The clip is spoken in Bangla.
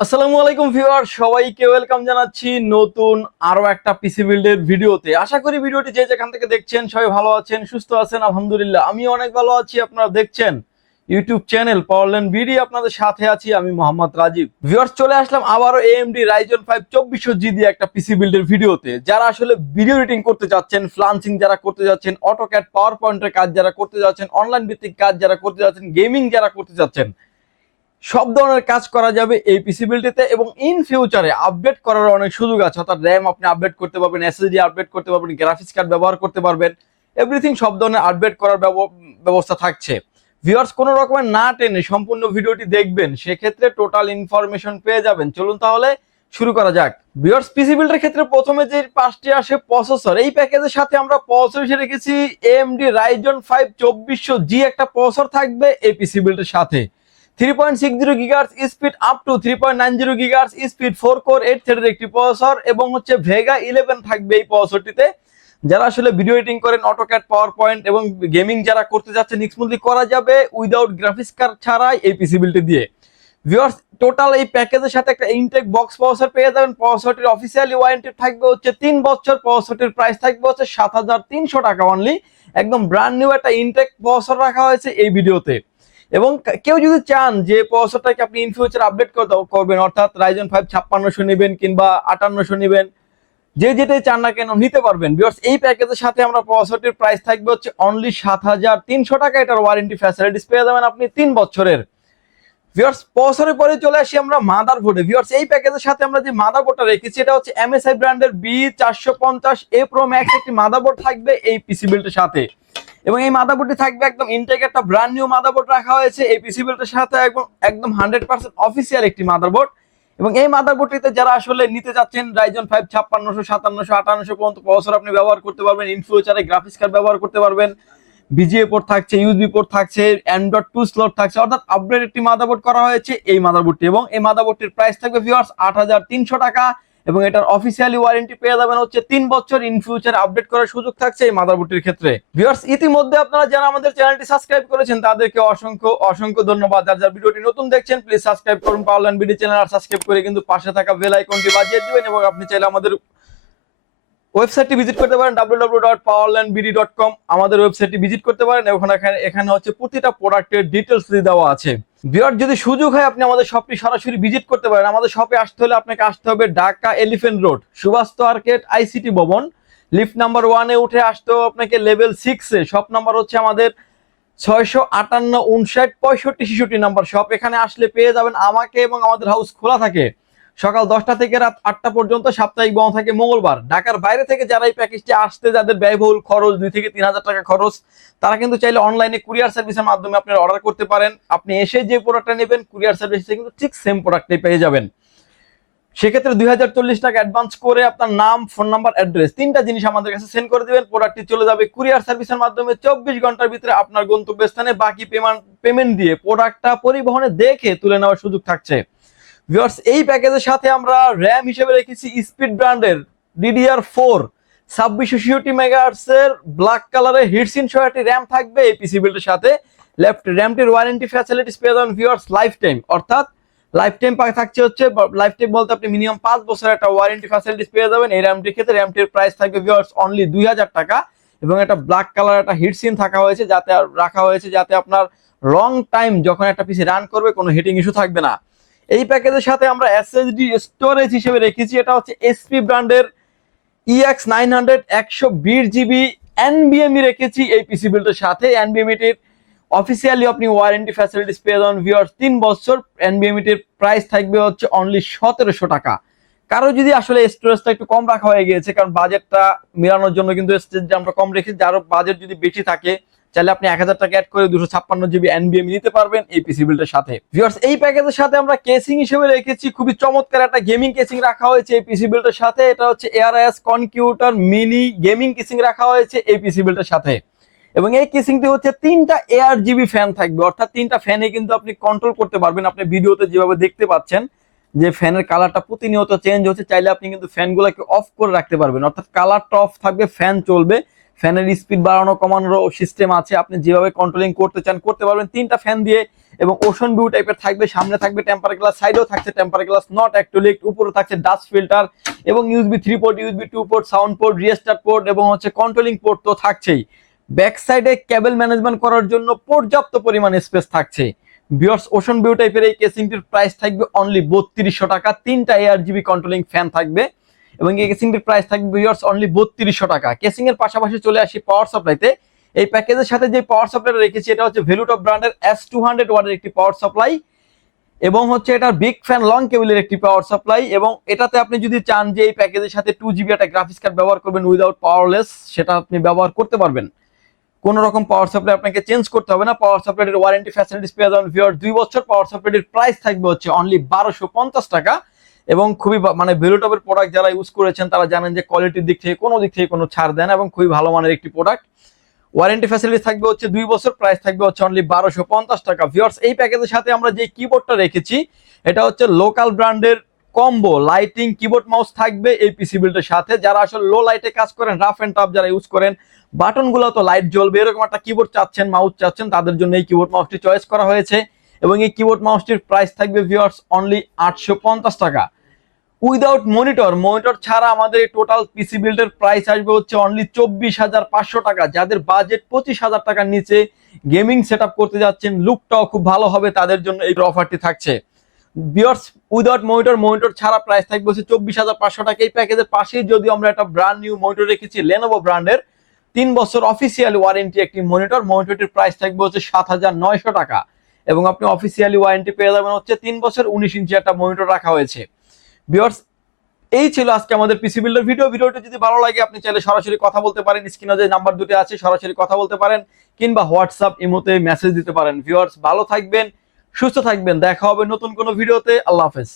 আসসালামু আলাইকুম ভিউয়ার সবাইকে ওয়েলকাম জানাচ্ছি নতুন আরও একটা পিসি বিল্ডের ভিডিওতে। আশা করি ভিডিওটি যে যেখান থেকে দেখছেন সবাই ভালো আছেন, সুস্থ আছেন, আলহামদুলিল্লাহ। আমি অনেক ভালো আছি, আপনারা দেখছেন ইউটিউব চ্যানেল পাওয়ারল্যান্ড বিডি আপনাদের সাথে আছি আমি মোহাম্মদ রাজীব। ভিউয়ার্স, চলে আসলাম আবারও এএমডি রাইজন ফাইভ চব্বিশশো জি দিয়ে একটা পিসি বিল্ডের ভিডিওতে। যারা আসলে ভিডিও এডিটিং করতে যাচ্ছেন ফ্লান্সিং যারা করতে যাচ্ছেন অটোক্যাট পাওয়ার পয়েন্টের কাজ যারা করতে যাচ্ছেন অনলাইন ভিত্তিক কাজ যারা করতে যাচ্ছেন গেমিং যারা করতে যাচ্ছেন সব ধরনের কাজ করা যাবে এই পিসি বিল্ডটিতে এবং ইন ফিউচারে আপডেট করার অনেক সুযোগ আছে। অর্থাৎ র্যাম আপনি আপডেট করতে পারবেন এসএসডি আপডেট করতে পারবেন গ্রাফিক্স কার্ড ব্যবহার করতে পারবেন এভরিথিং সব ধরনের আপডেট করার ব্যব- ব্যবস্থা থাকছে। ভিউয়ার্স কোনো রকমের না টেনে সম্পূর্ণ ভিডিওটি দেখবেন, সেক্ষেত্রে টোটাল ইনফরমেশন পেয়ে যাবেন। চলুন তাহলে শুরু করা যাক। ভিউয়ার্স পিসি বিল্ডের ক্ষেত্রে প্রথমে যে পাঁচটি আসে প্রসেসর এই প্যাকেজের সাথে আমরা প্রসেসর হিসেবে রেখেছি এএমডি রাইজন ফাইভ চব্বিশশো জি একটা প্রসেসর থাকবে এই পিসি বিল্ডের সাথে। Three point six zero gigahertz speed up to three point nine zero gigahertz speed four core eight থ্রেডের একটি প্রসেসর এবং হচ্ছে ভেগা ইলেভেন থাকবে এই প্রসেসরটিতে যারা আসলে ভিডিও এডিটিং করেন অটোক্যাট পাওয়ার পয়েন্ট এবং গেমিং যারা করতে যাচ্ছেন স্মুথলি করা যাবে উইদাউট গ্রাফিক্স কার্ড ছাড়াই এই পিসি বিলটি দিয়ে। ভিউয়ার্স টোটাল এই প্যাকেজের সাথে একটা ইনটেক বক্স প্রসেসর পেয়ে যাবেন। প্রসেসরটির অফিসিয়ালি ওয়ারেন্টি থাকবে হচ্ছে তিন বছর প্রসেসরটির প্রাইস থাকবে হচ্ছে সাত হাজার তিনশো টাকা অনলি একদম ব্র্যান্ড নিউ একটা ইনটেক প্রসেসর রাখা হয়েছে এই ভিডিওতে এবং কেউ যদি চান যে প্রসেসরটাকে আপনি ইন ফিউচার আপডেট করবেন, অর্থাৎ রাইজন ফাইভ ছাপ্পান্নশো নেবেন কিংবা আটান্নশো নেবেন, যে যেটাই চান না কেন নিতে পারবেন। বিকজ এই প্যাকেজের সাথে আমরা প্রসেসরটির প্রাইস থাকবে হচ্ছে অনলি সাত হাজার তিনশো টাকা। এটার ওয়ারেন্টি ফ্যাসিলিটিস পেয়ে যাবেন আপনি তিন বছরের। ভিউয়ার্স প্রসেসরের পরে চলে আসি আমরা মাদার বোর্ডে ভিওর্স এই প্যাকেজের সাথে আমরা যে মাদার বোর্ডটা রেখেছি, এটা হচ্ছে এমএসআই ব্র্যান্ডের বি চারশো পঞ্চাশ এ প্রো ম্যাক্স একটি মাদার বোর্ড থাকবে এই পিসি বিল্ডের সাথে। এবং এই মাদারবোর্ডটি থাকবে একদম ইনটেক একটা ব্র্যান্ড নিউ মাদারবোর্ড রাখা হয়েছে। এই পিসি বিল্ডের সাথে একদম একদম হান্ড্রেড পার্সেন্ট অফিসিয়াল একটি মাদারবোর্ড এবং এই মাদারবোর্ডটিতে যারা আসলে নিতে চাচ্ছেন রাইজন ফাইভ ছাপ্পান্নশো, সাতান্নশো, আটান্নশো পর্যন্ত প্রসেসর আপনি ব্যবহার করতে পারবেন। ইন ফিউচারে গ্রাফিক্স কার্ড ব্যবহার করতে পারবেন। বিজিএ পোর্ট থাকছে ইউএসবি পোর্ট থাকছে অ্যান্ড্রয়েড টু স্লট থাকছে। অর্থাৎ আপগ্রেড একটি মাদারবোর্ড করা হয়েছে এই মাদারবোর্ডটি এবং এই মাদারবোর্ডটির প্রাইস থাকবে ভিউয়ার্স আট হাজার তিনশো টাকা। এবং এটার অফিসিয়ালি ওয়ারেন্টি পেয়ে যাবেন হচ্ছে তিন বছর ইন ফিউচার আপডেট করার সুযোগ থাকছে এই মাদারবোর্ডটির ক্ষেত্রে। ভিউয়ার্স ইতিমধ্যে আপনারা যারা আমাদের চ্যানেলটি সাবস্ক্রাইব করেছেন, তাদেরকে অসংখ্য অসংখ্য ধন্যবাদ। যার যার ভিডিওটি নতুন দেখছেন প্লিজ সাবস্ক্রাইব করুন। পাওয়ারল্যান্ড বিডি চ্যানেল আর সাবস্ক্রাইব করে কিন্তু পাশে থাকা বেল আইকনটি বাজিয়ে দিবেন এবং আপনি চাইলে আমাদের ওয়েবসাইটটি ভিজিট করতে পারেন www.powerlandbd.com আমাদের ওয়েবসাইটটি ভিজিট করতে পারেন এখানে এখানে হচ্ছে প্রতিটা প্রোডাক্টের ডিটেলস দেওয়া আছে। বিরাট, যদি সুযোগ হয় আপনি আমাদের শপটি সরাসরি ভিজিট করতে পারেন। আমাদের শপে আসতে হলে আপনাকে আসতে হবে Dhaka elephant road Subhash arcade ICT ভবন। লিফট নাম্বার ওয়ানে উঠে আসতে হবে আপনাকে লেভেল সিক্সে শপ নাম্বার হচ্ছে আমাদের ছয়শো আটান্ন উনষাট পঁয়ষট্টি, ছেষট্টি নাম্বার শপ এখানে আসলে পেয়ে যাবেন আমাকে এবং আমাদের হাউস খোলা থাকে। সকাল দশটা থেকে রাত আটটা পর্যন্ত সাপ্তাহিক বন্ধ থাকে মঙ্গলবার। ঢাকার বাইরে থেকে যারা এই প্যাকেজটি আসতে যাদের ব্যয়বহুল খরচ, দুই থেকে তিন হাজার টাকা খরচ, তারা কিন্তু চাইলে অনলাইনে কুরিয়ার সার্ভিসের মাধ্যমে আপনারা অর্ডার করতে পারেন। আপনি এসে যে প্রোডাক্টটা নেবেন, কুরিয়ার সার্ভিসে কিন্তু ঠিক সেম প্রোডাক্টটাই পেয়ে যাবেন। সেক্ষেত্রে দুই হাজার চল্লিশ টাকা অ্যাডভান্স করে আপনার নাম ফোন নাম্বার অ্যাড্রেস তিনটা জিনিস আমাদের কাছে সেন্ড করে দিবেন। প্রোডাক্টটি চলে যাবে কুরিয়ার সার্ভিসের মাধ্যমে। চব্বিশ ঘণ্টার ভিতরে আপনার গন্তব্যস্থানে বাকি পেমেন্ট পেমেন্ট দিয়ে প্রোডাক্টটা পরিবহনে দেখে তুলে নেওয়ার সুযোগ থাকছে। ভিউয়ার্স এই প্যাকেজের সাথে আমরা র্যাম হিসেবে রেখেছি স্পিড ব্র্যান্ডের ডিডিআর ফোর ছাব্বিশশো ছিষট্টি মেগাহার্টসের ব্ল্যাক কালারের হিটসিন সহ একটি র্যাম থাকবে এই পিসি বিল্ডের সাথে। লেফট র্যামটির ওয়ারেন্টি ফ্যাসিলিটিস পেয়ে যাবেন ভিউয়ার্স লাইফ টাইম অর্থাৎ লাইফ টাইম থাকছে হচ্ছে লাইফ টাইম বলতে আপনি মিনিমাম পাঁচ বছর একটা ওয়ারেন্টি ফ্যাসিলিটিস পেয়ে যাবেন। এই র্যামটির ক্ষেত্রে র্যামটির প্রাইস থাকবে ভিউয়ার্স অনলি দুই হাজার টাকা। এবং একটা ব্ল্যাক কালার একটা হিটসিন থাকা হয়েছে, যাতে রাখা হয়েছে, যাতে আপনার লং টাইম যখন একটা পিসি রান করবে, কোনো হিটিং ইস্যু থাকবে না। এই প্যাকেজের সাথে আমরা এসএসডি স্টোরেজ হিসেবে রেখেছি। এটা হচ্ছে এসপি ব্র্যান্ডের ইএক্স নাইন হান্ড্রেড একশো বিশ জিবি এনবিএমই রেখেছি এই পিসি বিলটার সাথে। এনবিএমিটির অফিসিয়ালি আপনি ওয়ারেন্টি ফ্যাসিলিটিস পেয়ে যাবেন ভিওর তিন বছর। এনবিএমিটির প্রাইস থাকবে হচ্ছে অনলি সতেরোশো টাকা। কারও যদি আসলে স্টোরেজটা একটু কম রাখা হয়ে গিয়েছে, কারণ বাজেটটা মেলানোর জন্য কিন্তু স্টোরেজ আমরা কম রেখেছি যারও বাজেট যদি বেশি থাকে, চাইলে আপনি এক হাজার টাকা অ্যাড করে দুশো ছাপ্পান্ন জিবি এনবিএম নিতে পারবেন এই পিসি বিল্ডের সাথে। ভিউয়ার্স এই প্যাকেজের সাথে আমরা কেসিং হিসেবে রেখেছি, খুবই চমৎকার একটা গেমিং কেসিং রাখা হয়েছে এই পিসি বিল্ডের সাথে। এটা হচ্ছে ARS computer mini gaming casing রাখা হয়েছে এই পিসি বিল্ডের সাথে। এবং এই কেসিংটি হচ্ছে তিনটা এআর জিবি ফ্যান থাকবে, অর্থাৎ তিনটা ফ্যানে কিন্তু আপনি কন্ট্রোল করতে পারবেন, আপনি ভিডিওতে যেভাবে দেখতে পাচ্ছেন। যে ফ্যানের কালারটা প্রতিনিয়ত চেঞ্জ হচ্ছে, চাইলে আপনি কিন্তু ফ্যানগুলোকে অফ করে রাখতে পারবেন। অর্থাৎ কালারটা অফ থাকবে ফ্যান চলবে, ফ্যানের স্পিড বাড়ানো কমানোর সিস্টেম আছে। আপনি যেভাবে কন্ট্রোলিং করতে চান, করতে পারবেন। তিনটা ফ্যান দিয়ে এবং ওশন ভিউ টাইপের থাকবে, সামনে থাকবে টেম্পার গ্লাস সাইডেও থাকছে টেম্পার গ্লাস নট অ্যাক্টোলিক উপরে থাকছে ডাস্ট ফিল্টার এবং USB three port USB two port sound port রিয়েস্টার port এবং হচ্ছে কন্ট্রোলিং পোর্ট তো থাকছেই। ব্যাক সাইডে কেবল ম্যানেজমেন্ট করার জন্য পর্যাপ্ত পরিমাণ স্পেস থাকছে। বিয়ার্স ওশন ভিউ টাইপের এই কেসিংটির প্রাইস থাকবে অনলি বত্রিশশো টাকা। তিনটা এআর জিবি কন্ট্রোলিং ফ্যান থাকবে। এবং এই কেসিংটির প্রাইস থাকবে বিয়ার্স অনলি বত্রিশশো টাকা। কেসিং এর পাশাপাশি চলে আসি পাওয়ার সাপ্লাইতে এই প্যাকেজের সাথে যে পাওয়ার সাপ্লাইটা রেখেছি, এটা হচ্ছে ভ্যালুটপ ব্র্যান্ডের এস টু হান্ড্রেড ওয়ার্ডের একটি পাওয়ার সাপ্লাই এবং হচ্ছে এটা বিগ ফ্যান লং কেবলের একটি পাওয়ার সাপ্লাই এবং এটাতে আপনি যদি চান যে এই প্যাকেজের সাথে টু জিবি একটা গ্রাফিক্স কার্ড ব্যবহার করবেন উইদাউট পাওয়ারলেস সেটা আপনি ব্যবহার করতে পারবেন। কোনো রকম পাওয়ার সাপ্লাই আপনাকে চেঞ্জ করতে হবে না। পাওয়ার সাপ্লাইয়ের ওয়ারেন্টি ফ্যাসিলিটিস পেয়ে যাবেন ভিওর দুই বছর। পাওয়ার সাপ্লাইয়ের প্রাইস থাকবে হচ্ছে অনলি বারোশো পঞ্চাশ টাকা। এবং খুবই মানে ভ্যালুটপের প্রোডাক্ট যারা ইউজ করেছেন, তারা জানেন যে কোয়ালিটির দিক থেকে, কোনো দিক থেকে কোনো ছাড় দেন এবং খুবই ভালো মানের একটি প্রোডাক্ট ওয়ারেন্টি ফ্যাসিলিটি থাকবে হচ্ছে দুই বছর। প্রাইস থাকবে হচ্ছে অনলি বারোশো পঞ্চাশ টাকা। ভিওর্স এই প্যাকেজের সাথে আমরা যে কিবোর্ডটা রেখেছি, এটা হচ্ছে লোকাল ব্র্যান্ডের কম্বো লাইটিং কিবোর্ড মাউস থাকবে এই পিসি বিল্ডের সাথে। যারা আসলে লো লাইটে কাজ করেন রাফ এন্ড টাফ যারা ইউজ করেন বাটনগুলো তো লাইট জ্বলবে, এরকম একটা কিবোর্ড চাচ্ছেন মাউস চাচ্ছেন, তাদের জন্য এই কিবোর্ড মাউসটি চয়েস করা হয়েছে। এবং এই কিবোর্ড মাউসটির প্রাইস থাকবে ভিওর্স অনলি আটশো পঞ্চাশ টাকা। উইদাউট মনিটর মনিটর ছাড়া আমাদের এই টোটাল পিসি বিল্ডের প্রাইস আসবে হচ্ছে অনলি চব্বিশ হাজার পাঁচশো টাকা। যাদের বাজেট পঁচিশ হাজার টাকার নিচে গেমিং সেট করতে যাচ্ছেন লুকটাও খুব ভালো হবে, তাদের জন্য এই অফারটি থাকছে। বিয়ার্স উইদাউট মনিটর মনিটর ছাড়া প্রাইস থাকবে হচ্ছে চব্বিশ হাজার পাঁচশো টাকা। এই প্যাকেজের পাশেই যদি আমরা একটা ব্র্যান্ড নিউ মনিটর রেখেছি লেনোভো ব্র্যান্ডের তিন বছর অফিসিয়ালি ওয়ারেন্টি একটি মনিটর মনিটরটির প্রাইস থাকবে হচ্ছে সাত হাজার নয়শো টাকা। এবং আপনি অফিসিয়ালি ওয়ারেন্টি পেয়ে যাবেন হচ্ছে তিন বছর উনিশ ইঞ্চি একটা মনিটর রাখা হয়েছে। বিয়ার্স এই ছিল আজকে আমাদের পিসি বিল্ডার ভিডিও ভিডিওটি যদি ভালো লাগে, আপনি চাইলে সরাসরি কথা বলতে পারেন। স্ক্রিনে যে নাম্বার দুটি আছে, সরাসরি কথা বলতে পারেন কিংবা হোয়াটসঅ্যাপ ইমোতে মেসেজ দিতে পারেন। ভিউয়ার্স ভালো থাকবেন, সুস্থ থাকবেন। দেখা হবে নতুন কোনো ভিডিওতে আল্লাহ হাফেজ।